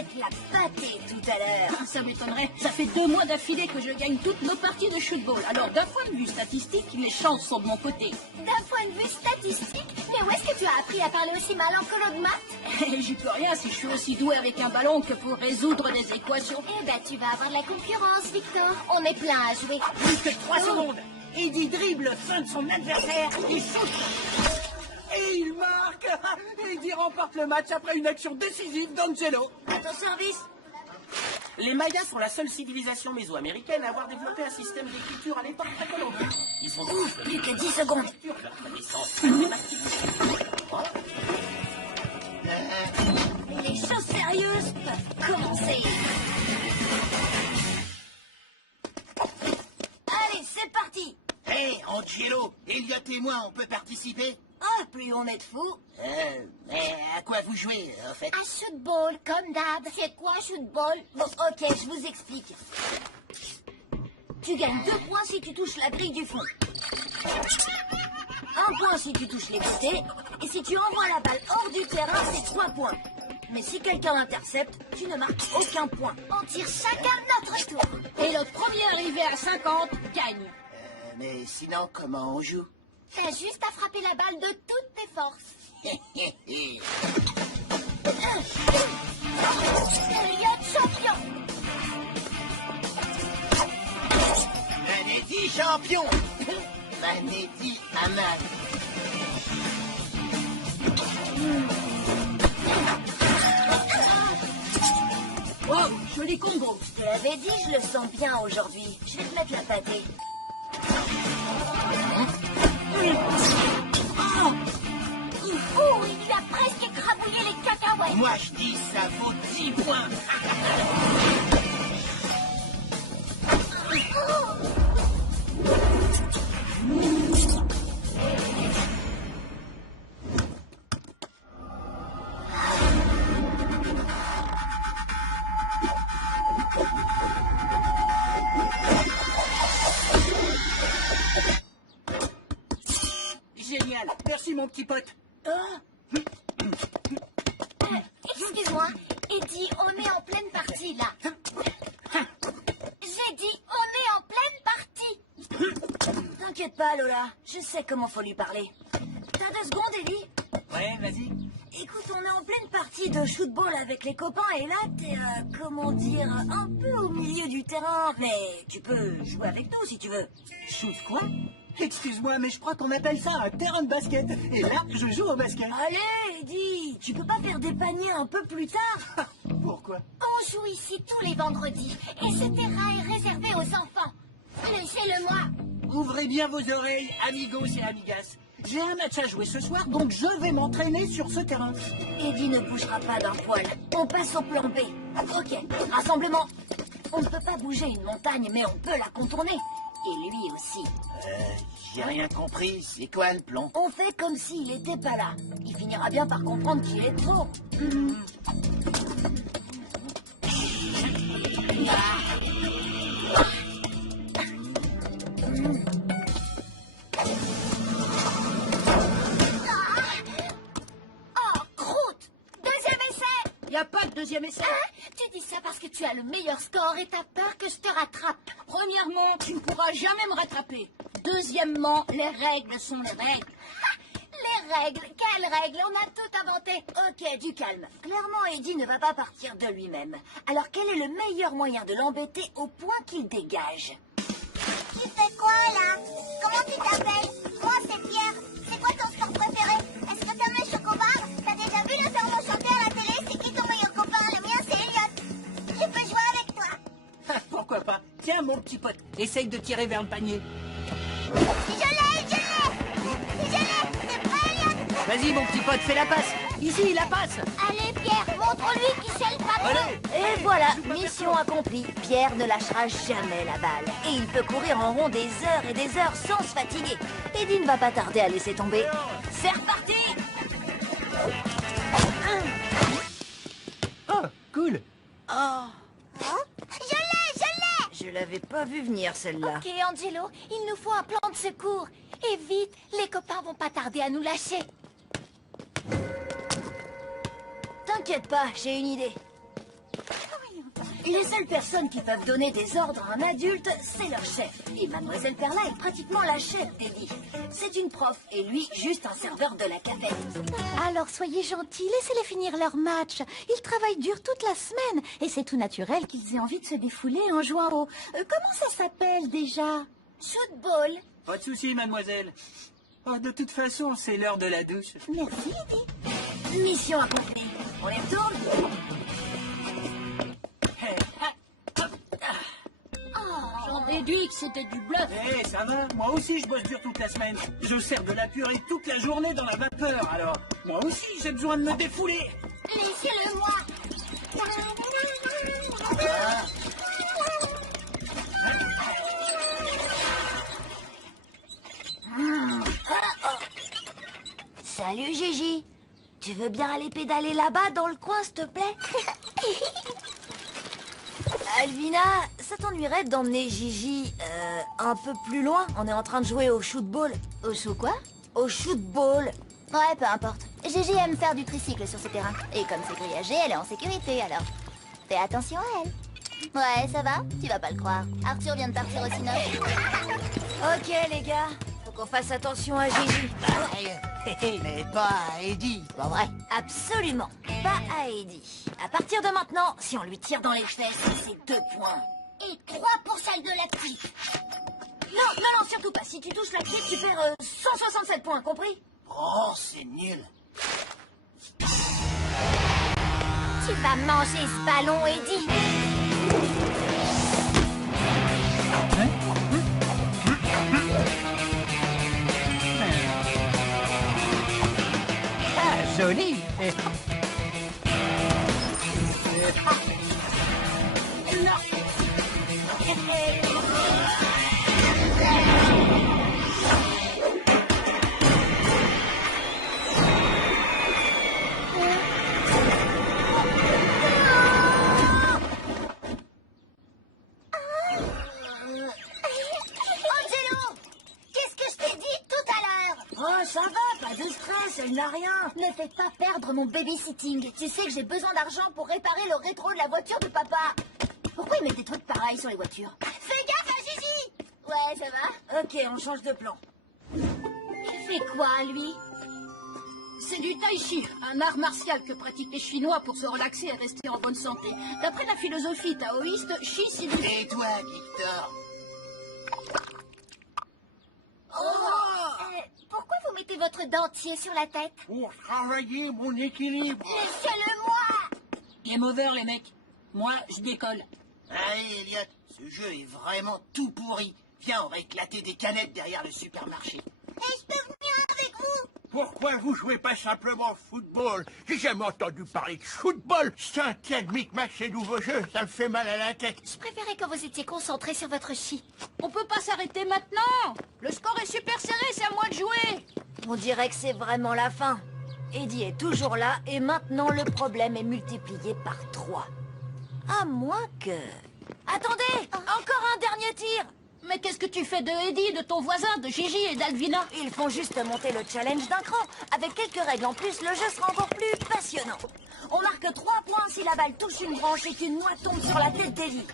mettre la pâtée tout à l'heure. Ça m'étonnerait. Ça fait 2 mois d'affilée que je gagne toutes nos parties de shootball. Alors, d'un point de vue statistique, mes chances sont de mon côté. D'un point de vue statistique? Mais où est-ce que tu as appris à parler aussi mal en colo de maths? J'y peux rien si je suis aussi doué avec un ballon que pour résoudre des équations. Eh ben, tu vas avoir de la concurrence, Victor. On est plein à jouer. Plus que 3 secondes. Eddie dribble, feinte son adversaire et shoot. Et il marque. Eddie remporte le match après une action décisive d'Angelo. À ton service. Les Mayas sont la seule civilisation mésoaméricaine à avoir développé un système d'écriture à l'époque précolombie. Ils sont tous Plus que 10 secondes. leur connaissance mathématique. Les choses sérieuses peuvent commencer. Allez, c'est parti. Hé, Angelo, Elliot et moi, on peut participer? Ah, plus on est de fous. Mais à quoi vous jouez, en fait? Un shootball, comme d'hab. C'est quoi, shootball? Bon, ok, je vous explique. Tu gagnes 2 points si tu touches la grille du fond. 1 point si tu touches les côtés. Et si tu envoies la balle hors du terrain, c'est 3 points. Mais si quelqu'un l'intercepte, tu ne marques aucun point. On tire chacun notre tour. Et le premier arrivé à 50 gagne. Mais sinon, comment on joue? T'as juste à frapper la balle de toutes tes forces. Elliot champion. Manédi champion! Manédi Aman. Wow, joli combo. Je te l'avais dit, je le sens bien aujourd'hui. Je vais te mettre la pâtée. Oh, il lui a presque écrabouillé les cacahuètes. Moi, je dis, ça vaut 10 points. Génial. Merci, mon petit pote. Excuse-moi, Eddie, on est en pleine partie, là. J'ai dit, on est en pleine partie. T'inquiète pas, Lola, je sais comment faut lui parler. T'as 2 secondes, Eddie? Ouais, vas-y. Écoute, on est en pleine partie de shootball avec les copains et là, t'es, comment dire, un peu au milieu du terrain. Mais tu peux jouer avec nous si tu veux. Shoot quoi? Excuse-moi, mais je crois qu'on appelle ça un terrain de basket. Et là, je joue au basket. Allez, Eddie, tu peux pas faire des paniers un peu plus tard? Pourquoi? On joue ici tous les vendredis et ce terrain est réservé aux enfants. Laissez-le-moi. Ouvrez bien vos oreilles, amigos et amigas. J'ai un match à jouer ce soir, donc je vais m'entraîner sur ce terrain. Eddie ne bougera pas d'un poil. On passe au plan B. Ok, rassemblement. On ne peut pas bouger une montagne, mais on peut la contourner. Et lui aussi. J'ai rien compris. C'est quoi le plan? On fait comme s'il était pas là. Il finira bien par comprendre qu'il est trop. Oh, croûte! Deuxième essai! Y a pas de deuxième essai. Hein? Tu dis ça parce que tu as le meilleur score et t'as peur que je te rattrape. Premièrement, tu ne pourras jamais me rattraper. Deuxièmement, les règles sont les règles. Les règles? Quelles règles? On a tout inventé. Ok, du calme. Clairement, Eddie ne va pas partir de lui-même. Alors, quel est le meilleur moyen de l'embêter au point qu'il dégage? Tu fais quoi là? Comment tu t'appelles? Moi c'est Pierre. C'est quoi ton sport préféré? Est-ce que t'aimes les chocobars? T'as déjà vu le ferme chanter à la télé? C'est qui ton meilleur copain? Le mien c'est Elliot. Je peux jouer avec toi. Pourquoi pas? Tiens, mon petit pote, essaye de tirer vers le panier. Je l'ai! C'est prêt, Elliot? Vas-y, mon petit pote, fais la passe. Ici, la passe. Allez Pierre, montre-lui qui c'est le patron. Et voilà, mission accomplie. Pierre ne lâchera jamais la balle. Et il peut courir en rond des heures et des heures sans se fatiguer. Eddie ne va pas tarder à laisser tomber. C'est reparti! Oh, cool. Oh, Je l'ai! je l'avais pas vu venir celle-là. Ok Angelo, il nous faut un plan de secours. Et vite, les copains vont pas tarder à nous lâcher. T'inquiète pas, j'ai une idée. Les seules personnes qui peuvent donner des ordres à un adulte, c'est leur chef. Et Mademoiselle Perla est pratiquement la chef d'Eddie. C'est une prof, et lui, juste un serveur de la cafette. Alors soyez gentils, laissez-les finir leur match. Ils travaillent dur toute la semaine et c'est tout naturel qu'ils aient envie de se défouler en jouant au... comment ça s'appelle déjà? Shootball. Pas de souci, mademoiselle. Oh, de toute façon, c'est l'heure de la douche. Merci, Eddie. Mission accomplie. On les retourne? J'en déduis que c'était du bluff. Eh, ça va. Moi aussi, je bosse dur toute la semaine. Je sers de la purée toute la journée dans la vapeur. Alors, moi aussi, j'ai besoin de me défouler. Laissez-le moi. Salut Gigi. Tu veux bien aller pédaler là-bas dans le coin, s'il te plaît? Alvina, ça t'ennuierait d'emmener Gigi un peu plus loin? On est en train de jouer au shootball. Au chou quoi? Au shootball. Ouais, peu importe. Gigi aime faire du tricycle sur ce terrain. Et comme c'est grillagé, elle est en sécurité, alors fais attention à elle. Ouais, ça va? Tu vas pas le croire. Arthur vient de partir au cinoche. Ok les gars, faut qu'on fasse attention à Gigi. Mais pas à Eddie, pas vrai? Absolument, pas à Eddie. À partir de maintenant, si on lui tire dans les fesses, c'est 2 points. Et 3 pour celle de la petite. Non, surtout pas. Si tu touches la petite, tu perds 167 points, compris? Oh, c'est nul. Tu vas manger ce ballon, Eddie. Ah, joli. Angelo, qu'est-ce que je t'ai dit tout à l'heure? Oh, ça va, pas de stress, elle n'a rien. Ne fais pas perdre mon babysitting. Tu sais que j'ai besoin d'argent pour réparer le rétro de la voiture de papa. Pourquoi ils mettent des trucs pareils sur les voitures? Fais gaffe à Gigi. Ouais, ça va? Ok, on change de plan. Il fait quoi, lui? C'est du tai chi, un art martial que pratiquent les Chinois pour se relaxer et rester en bonne santé. D'après la philosophie taoïste, chi signifie... Et toi, Victor? Pourquoi vous mettez votre dentier sur la tête? Pour travailler mon équilibre. Laissez-le moi. Game over, les mecs. Moi, je décolle. Allez, Elliot, ce jeu est vraiment tout pourri. Viens, on va éclater des canettes derrière le supermarché. Et je peux venir avec vous? Pourquoi vous jouez pas simplement au football? J'ai jamais entendu parler de football. C'est un tel micmac ces nouveaux jeux, ça me fait mal à la tête. Je préférais quand vous étiez concentrés sur votre chi. On peut pas s'arrêter maintenant. Le score est super serré, c'est à moi de jouer. On dirait que c'est vraiment la fin. Eddie est toujours là et maintenant le problème est multiplié par 3. À moins que... Attendez! Encore un dernier tir! Mais qu'est-ce que tu fais de Eddie, de ton voisin, de Gigi et d'Alvina? Ils font juste monter le challenge d'un cran. Avec quelques règles en plus, le jeu sera encore plus passionnant. On marque 3 points si la balle touche une branche et qu'une noix tombe sur la tête d'Eddie.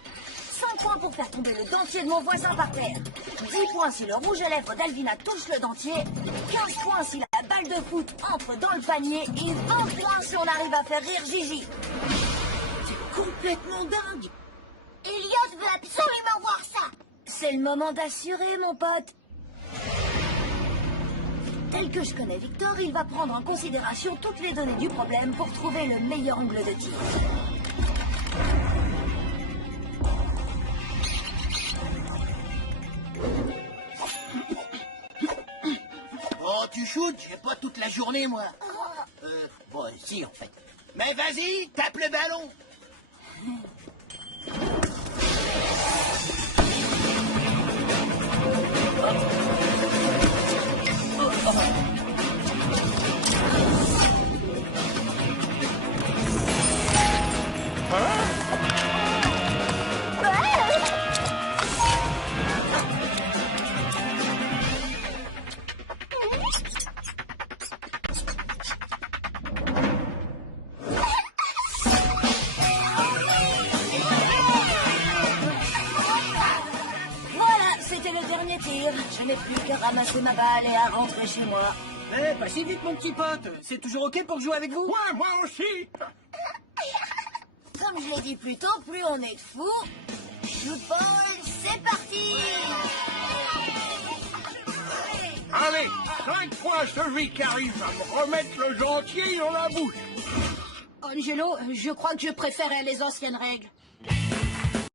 5 points pour faire tomber le dentier de mon voisin par terre. 10 points si le rouge à lèvres d'Alvina touche le dentier. 15 points si la balle de foot entre dans le panier. Et 20 points si on arrive à faire rire Gigi. C'est complètement dingue. Elliot veut absolument voir ça. C'est le moment d'assurer, mon pote. Tel que je connais Victor, il va prendre en considération toutes les données du problème pour trouver le meilleur angle de tir. Oh, tu shootes? J'ai pas toute la journée, moi. Bon, si, en fait. Mais vas-y, tape le ballon. C'était le dernier tir. Je n'ai plus qu'à ramasser ma balle et à rentrer chez moi. Eh, pas si vite, mon petit pote. C'est toujours OK pour jouer avec vous? Ouais, moi aussi. Comme je l'ai dit plus tôt, plus on est de fous. Shoot ball, c'est parti! Allez, 5 points celui qui arrive à me remettre le dentier dans la bouche. Angelo, je crois que je préférais les anciennes règles.